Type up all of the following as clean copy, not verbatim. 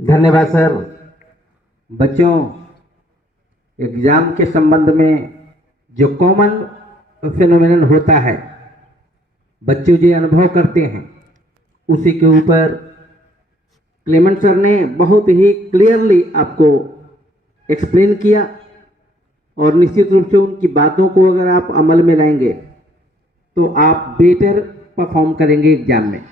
धन्यवाद सर। बच्चों, एग्जाम के संबंध में जो कॉमन फिनोमिनन होता है, बच्चे जो अनुभव करते हैं, उसी के ऊपर क्लेमेंट सर ने बहुत ही क्लियरली आपको एक्सप्लेन किया और निश्चित रूप से उनकी बातों को अगर आप अमल में लाएंगे तो आप बेटर परफॉर्म करेंगे एग्जाम में।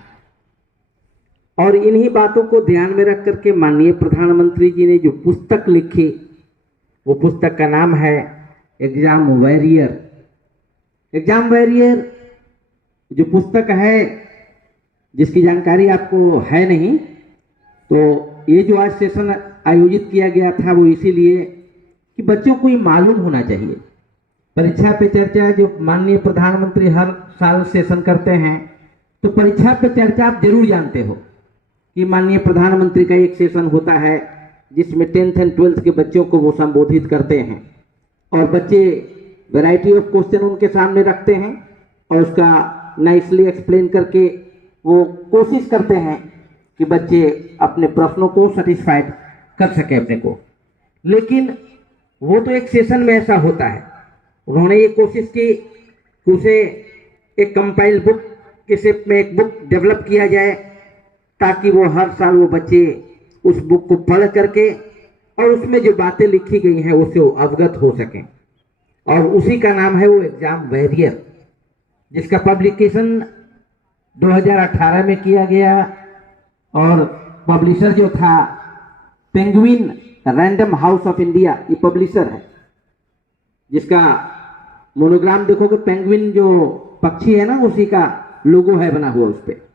और इन्हीं बातों को ध्यान में रख करके माननीय प्रधानमंत्री जी ने जो पुस्तक लिखी, वो पुस्तक का नाम है एग्जाम वॉरियर। एग्जाम वॉरियर जो पुस्तक है, जिसकी जानकारी आपको है नहीं, तो ये जो आज सेशन आयोजित किया गया था वो इसीलिए कि बच्चों को ये मालूम होना चाहिए। परीक्षा पे चर्चा जो माननीय प्रधानमंत्री हर साल सेशन करते हैं, तो परीक्षा पे चर्चा आप जरूर जानते हो कि माननीय प्रधानमंत्री का एक सेशन होता है जिसमें 10th एंड 12th के बच्चों को वो संबोधित करते हैं और बच्चे वैरायटी ऑफ क्वेश्चन उनके सामने रखते हैं और उसका नाइसली एक्सप्लेन करके वो कोशिश करते हैं कि बच्चे अपने प्रश्नों को सेटिस्फाइड कर सके अपने को। लेकिन वो तो एक सेशन में ऐसा होता है, उन्होंने ये कोशिश की कि उसे एक कंपाइल बुक के शेप में एक बुक डेवलप किया जाए ताकि वो हर साल वो बच्चे उस बुक को पढ़ करके और उसमें जो बातें लिखी गई हैं उससे वो अवगत हो सकें। और उसी का नाम है वो एग्जाम वॉरियर, जिसका पब्लिकेशन 2018 में किया गया और पब्लिशर जो था penguin random house of India, ये पब्लिशर है, जिसका मोनोग्राम देखोगे पेंगुइन जो पक्षी है ना, उसी का लोगो है बना हुआ उस पर।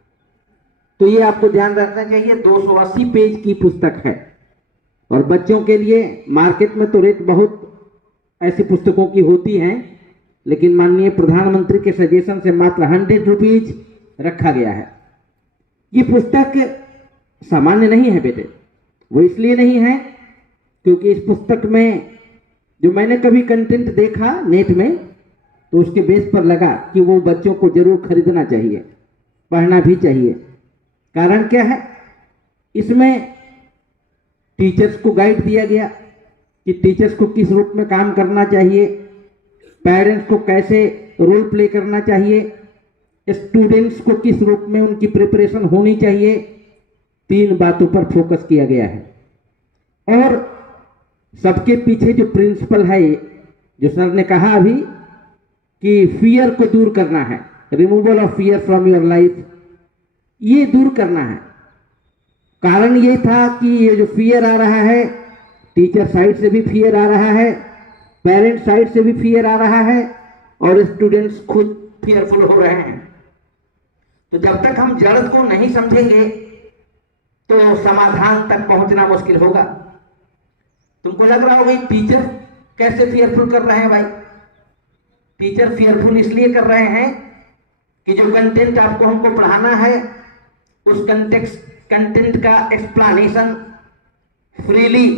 तो ये आपको ध्यान रखना चाहिए। 280 पेज की पुस्तक है और बच्चों के लिए मार्केट में तो रेट बहुत ऐसी पुस्तकों की होती हैं, लेकिन माननीय प्रधानमंत्री के सजेशन से मात्र 100 रुपीज रखा गया है। ये पुस्तक सामान्य नहीं है बेटे, वो इसलिए नहीं है क्योंकि इस पुस्तक में जो मैंने कभी कंटेंट देखा नेट में, तो उसके बेस पर लगा कि वो बच्चों को जरूर खरीदना चाहिए, पढ़ना भी चाहिए। कारण क्या है, इसमें टीचर्स को गाइड दिया गया कि टीचर्स को किस रूप में काम करना चाहिए, पेरेंट्स को कैसे रोल प्ले करना चाहिए, स्टूडेंट्स को किस रूप में उनकी प्रिपरेशन होनी चाहिए। 3 बातों पर फोकस किया गया है और सबके पीछे जो प्रिंसिपल है, जो सर ने कहा अभी कि फियर को दूर करना है, removal of fear from your life, ये दूर करना है। कारण ये था कि ये जो फियर आ रहा है, टीचर साइड से भी फियर आ रहा है, पेरेंट साइड से भी फियर आ रहा है और स्टूडेंट्स खुद फियरफुल हो रहे हैं। तो जब तक हम जड़ को नहीं समझेंगे तो समाधान तक पहुंचना मुश्किल होगा। तुमको लग रहा होगा टीचर कैसे फियरफुल कर रहे हैं भाई? टीचर फियरफुल इसलिए कर रहे हैं कि जो कंटेंट आपको हमको पढ़ाना है, उस कंटेंट का एक्सप्लेनेशन फ्रीली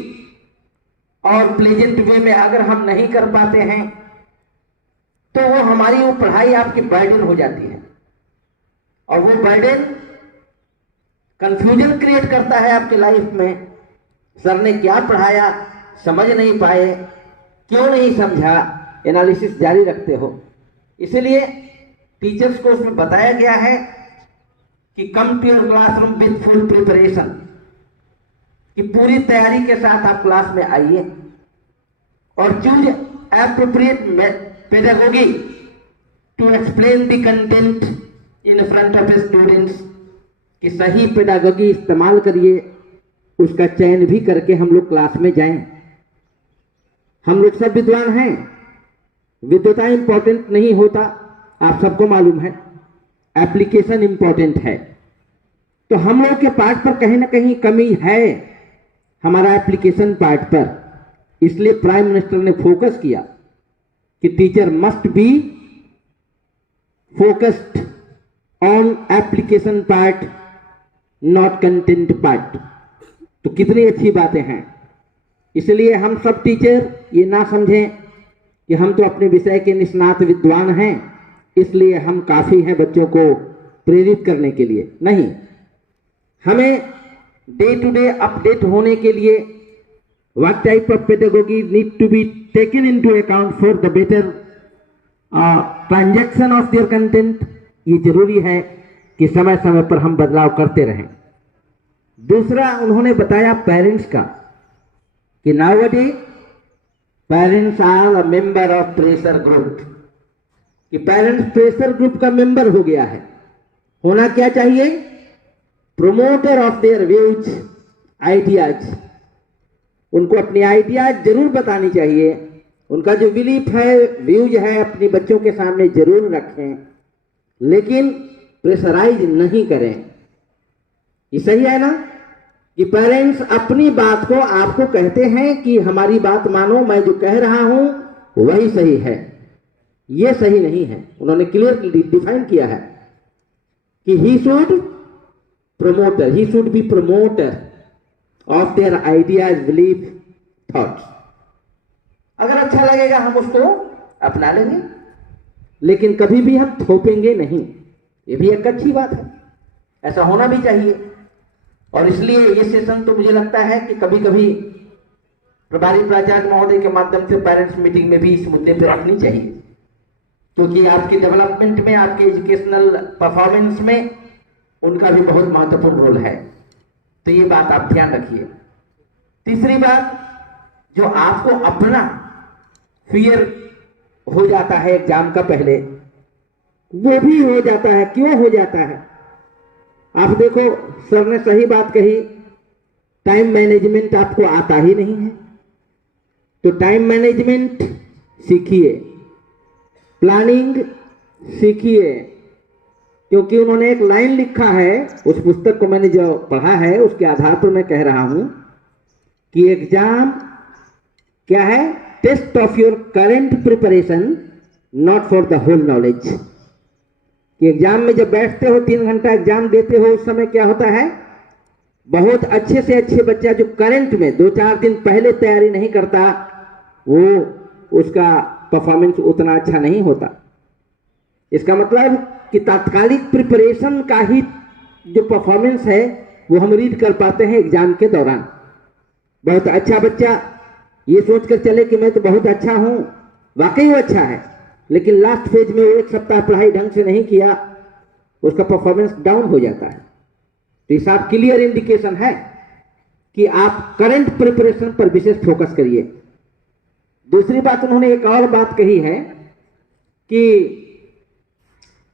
और प्लेजेंट वे में अगर हम नहीं कर पाते हैं तो वो हमारी वो पढ़ाई आपकी बर्डन हो जाती है और वो बर्डन कंफ्यूजन क्रिएट करता है आपके लाइफ में। सर ने क्या पढ़ाया समझ नहीं पाए, क्यों नहीं समझा, एनालिसिस जारी रखते हो। इसलिए टीचर्स को उसमें बताया गया है कि come to your classroom with full preparation, कि पूरी तैयारी के साथ आप क्लास में आइए और choose appropriate pedagogy to explain the content in front of students, कि सही पेडागोगी इस्तेमाल करिए, उसका चयन भी करके हम लोग क्लास में जाएं। हम लोग सब विद्वान हैं, विद्वता इंपॉर्टेंट नहीं होता, आप सबको मालूम है, एप्लीकेशन इंपॉर्टेंट है। तो हम लोग के पार्ट पर कहीं ना कहीं कमी है, हमारा एप्लीकेशन पार्ट पर। इसलिए प्राइम मिनिस्टर ने फोकस किया कि teacher must be focused on application part, not content part. तो कितनी अच्छी बातें हैं। इसलिए हम सब टीचर ये ना समझें कि हम तो अपने विषय के निष्णात विद्वान हैं, इसलिए हम काफी हैं बच्चों को प्रेरित करने के लिए। नहीं, हमें डे टू डे अपडेट होने के लिए what type of pedagogy need to be taken into account for the better transaction of their content, ये जरूरी है कि समय समय पर हम बदलाव करते रहें। दूसरा उन्होंने बताया पेरेंट्स का कि nowadays parents are a member of pressure group, कि पेरेंट्स प्रेशर ग्रुप का मेंबर हो गया है। होना क्या चाहिए? Promoter of their views, ideas. उनको अपनी आइडियाज जरूर बतानी चाहिए, उनका जो बिलीफ है, व्यूज है, अपने बच्चों के सामने जरूर रखें, लेकिन प्रेशराइज नहीं करें। ये सही है ना कि पेरेंट्स अपनी बात को आपको कहते हैं कि हमारी बात मानो, मैं जो कह रहा हूं वही सही है। ये सही नहीं है। उन्होंने क्लियरली डिफाइन किया है कि he should be promoter of their ideas, belief, thoughts. अगर अच्छा लगेगा हम उसको अपना लेंगे, लेकिन कभी भी हम थोपेंगे नहीं। ये भी एक अच्छी बात है, ऐसा होना भी चाहिए। और इसलिए ये सेशन तो मुझे लगता है कि कभी कभी प्रभारी प्राचार्य महोदय के माध्यम से पेरेंट्स मीटिंग में भी इस मुद्दे पर रखनी चाहिए, क्योंकि आपकी डेवलपमेंट में, आपके एजुकेशनल परफॉर्मेंस में उनका भी बहुत महत्वपूर्ण रोल है। तो ये बात आप ध्यान रखिए। तीसरी बात, जो आपको अपना फियर हो जाता है एग्जाम का पहले, वो भी हो जाता है। क्यों हो जाता है? आप देखो, सर ने सही बात कही, टाइम मैनेजमेंट आपको आता ही नहीं है। तो टाइम मैनेजमेंट सीखिए, प्लानिंग सीखिए, क्योंकि उन्होंने एक लाइन लिखा है, उस पुस्तक को मैंने जो पढ़ा है उसके आधार पर मैं कह रहा हूं कि एग्जाम क्या है? Test of your current preparation, not for the whole knowledge. कि एग्जाम में जब बैठते हो, 3 घंटा एग्जाम देते हो, उस समय क्या होता है? बहुत अच्छे से अच्छे बच्चा जो करंट में 2-4 दिन पहले तैयारी नहीं करता, वो उसका परफॉर्मेंस उतना अच्छा नहीं होता। इसका मतलब कि तात्कालिक प्रिपरेशन का ही जो परफॉर्मेंस है वो हम रीड कर पाते हैं एग्जाम के दौरान। बहुत अच्छा बच्चा ये सोचकर चले कि मैं तो बहुत अच्छा हूं, वाकई वो अच्छा है, लेकिन लास्ट फेज में वो 1 सप्ताह पढ़ाई ढंग से नहीं किया, उसका परफॉर्मेंस डाउन हो जाता है। तो ये सब क्लियर इंडिकेशन है कि आप करंट प्रिपरेशन पर विशेष फोकस करिए। दूसरी बात, उन्होंने एक और बात कही है कि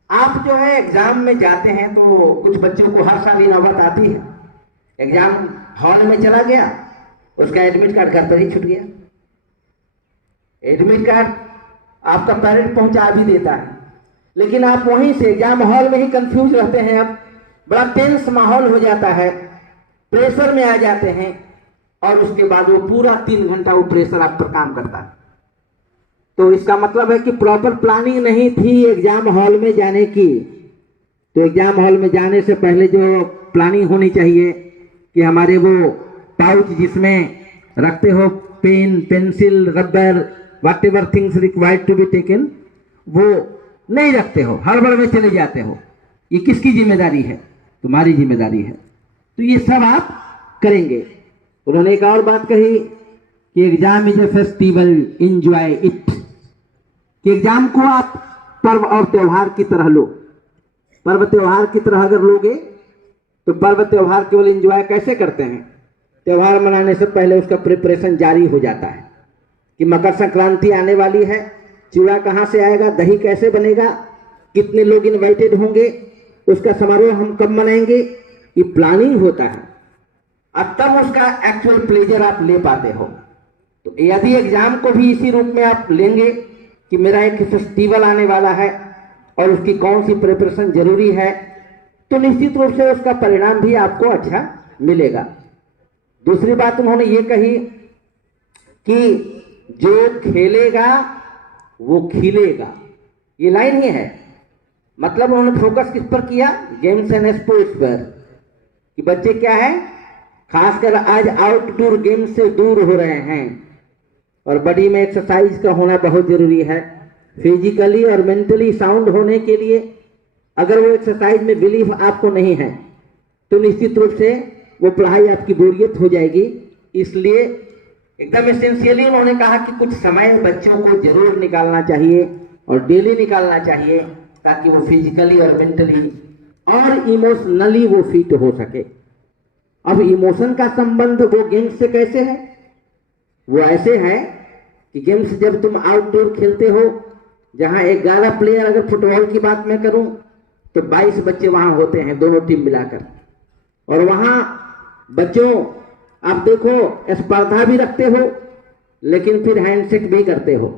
आप जो है एग्जाम में जाते हैं तो कुछ बच्चों को हर साल ये नौबत आती है, एग्जाम हॉल में चला गया, उसका एडमिट कार्ड घर पर ही छूट गया। एडमिट कार्ड आपका पेरेंट पहुंचा भी देता है, लेकिन आप वहीं से एग्जाम हॉल में ही कंफ्यूज रहते हैं। अब बड़ा टेंस माहौल हो जाता है, प्रेशर में आ जाते हैं, और उसके बाद वो पूरा 3 घंटा वो प्रेशर आप पर काम करता है। तो इसका मतलब है कि प्रॉपर प्लानिंग नहीं थी एग्जाम हॉल में जाने की। तो एग्जाम हॉल में जाने से पहले जो प्लानिंग होनी चाहिए कि हमारे वो पाउच जिसमें रखते हो pen, pencil, rubber, whatever things required to be taken, वो नहीं रखते हो, हड़बड़ में चले जाते हो। ये किसकी जिम्मेदारी है? तुम्हारी जिम्मेदारी है। तो ये सब आप करेंगे। उन्होंने एक और बात कही कि exam is a festival, enjoy it. कि एग्जाम को आप पर्व और त्योहार की तरह लो। पर्व त्योहार की तरह अगर लोगे तो पर्व त्योहार केवल एंजॉय कैसे करते हैं? त्योहार मनाने से पहले उसका प्रिपरेशन जारी हो जाता है कि मकर संक्रांति आने वाली है, चिड़ा कहाँ से आएगा, दही कैसे बनेगा, कितने लोग इनवाइटेड होंगे, उसका समारोह हम कब मनाएंगे, ये प्लानिंग होता है। अब तब उसका एक्चुअल प्लेजर आप ले पाते हो। तो यदि एग्जाम को भी इसी रूप में आप लेंगे कि मेरा एक फेस्टिवल आने वाला है और उसकी कौन सी प्रिपरेशन जरूरी है, तो निश्चित रूप से उसका परिणाम भी आपको अच्छा मिलेगा। दूसरी बात उन्होंने ये कही कि जो खेलेगा वो खिलेगा। ये लाइन ही है। मतलब उन्होंने फोकस किस पर किया? गेम्स एंड स्पोर्ट्स पर। कि बच्चे क्या है, खासकर आज आउटडोर गेम से दूर हो रहे हैं, और बॉडी में एक्सरसाइज का होना बहुत जरूरी है। फिजिकली और मेंटली साउंड होने के लिए अगर वो एक्सरसाइज में बिलीफ आपको नहीं है तो निश्चित रूप से वो पढ़ाई आपकी बोरियत हो जाएगी। इसलिए एकदम एसेंशियली उन्होंने कहा कि कुछ समय बच्चों को जरूर निकालना चाहिए और डेली निकालना चाहिए, ताकि वो फिजिकली और मेंटली और इमोशनली वो फिट हो सके। अब इमोशन का संबंध वो गेम्स से कैसे है? वो ऐसे है कि गेम्स जब तुम आउटडोर खेलते हो, जहां 11 प्लेयर, अगर फुटबॉल की बात मैं करूं तो 22 बच्चे वहां होते हैं, दोनों टीम मिलाकर। और वहां बच्चों आप देखो स्पर्धा भी रखते हो, लेकिन फिर हैंडशेक भी करते हो।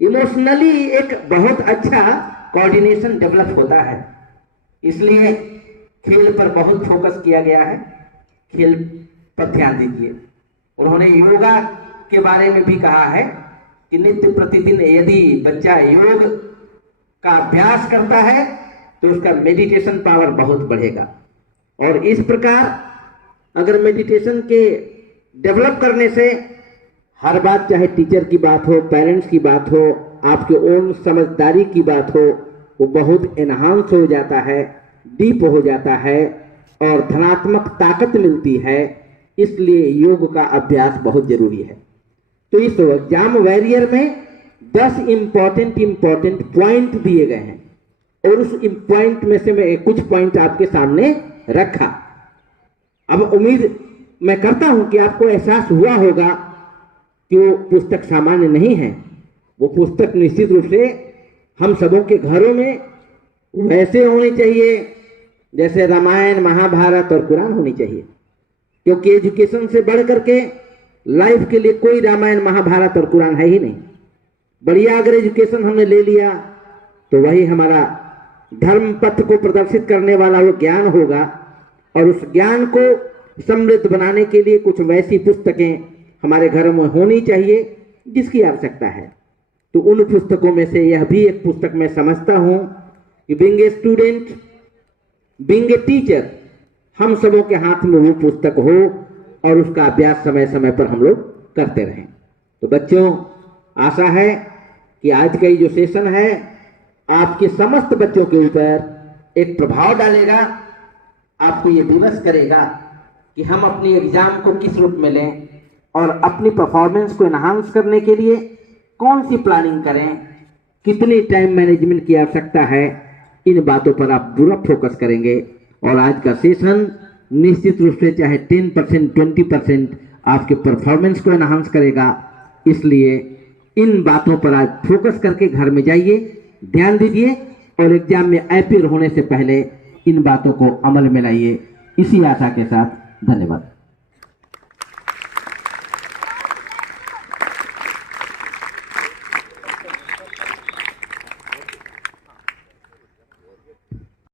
इमोशनली एक बहुत अच्छा कोऑर्डिनेशन डेवलप होता है। इसलिए खेल पर बहुत फोकस किया गया है, खेल पर ध्यान दीजिए। उन्होंने योगा के बारे में भी कहा है कि नित्य प्रतिदिन यदि बच्चा योग का अभ्यास करता है तो उसका मेडिटेशन पावर बहुत बढ़ेगा। और इस प्रकार अगर मेडिटेशन के डेवलप करने से हर बात, चाहे टीचर की बात हो, पेरेंट्स की बात हो, आपके ओन समझदारी की बात हो, वो बहुत एनहांस हो जाता है, डीप हो जाता है और धनात्मक ताकत मिलती है। इसलिए योग का अभ्यास बहुत जरूरी है। तो इस एग्जाम वॉरियर में 10 इंपॉर्टेंट पॉइंट दिए गए हैं और उस पॉइंट में से मैं कुछ पॉइंट आपके सामने रखा। अब उम्मीद मैं करता हूं कि आपको एहसास हुआ होगा कि वो पुस्तक सामान्य नहीं है। वो पुस्तक निश्चित रूप से हम सबों के घरों में वैसे होनी चाहिए जैसे रामायण, महाभारत और कुरान होनी चाहिए, क्योंकि एजुकेशन से बढ़ करके लाइफ के लिए कोई रामायण, महाभारत और कुरान है ही नहीं। बढ़िया अगर एजुकेशन हमने ले लिया तो वही हमारा धर्म पथ को प्रदर्शित करने वाला वो ज्ञान होगा। और उस ज्ञान को समृद्ध बनाने के लिए कुछ वैसी पुस्तकें हमारे घरों में होनी चाहिए जिसकी आवश्यकता है। तो उन पुस्तकों में से यह भी एक पुस्तक मैं समझता हूं कि being a student, being a teacher, हम सबों के हाथ में वो पुस्तक हो और उसका अभ्यास समय समय पर हम लोग करते रहें। तो बच्चों, आशा है कि आज का ये जो सेशन है आपके समस्त बच्चों के ऊपर एक प्रभाव डालेगा, आपको ये विवश करेगा कि हम अपनी एग्जाम को किस रूप में लें और अपनी परफॉर्मेंस को एनहांस करने के लिए कौन सी प्लानिंग करें, कितनी टाइम मैनेजमेंट की आवश्यकता है। इन बातों पर आप पूरा फोकस करेंगे और आज का सेशन निश्चित रूप से चाहे 10%, 20% आपके परफॉर्मेंस को एनहांस करेगा। इसलिए इन बातों पर आज फोकस करके घर में जाइए, ध्यान दीजिए और एग्जाम में अपीयर होने से पहले इन बातों को अमल में लाइए। इसी आशा के साथ धन्यवाद।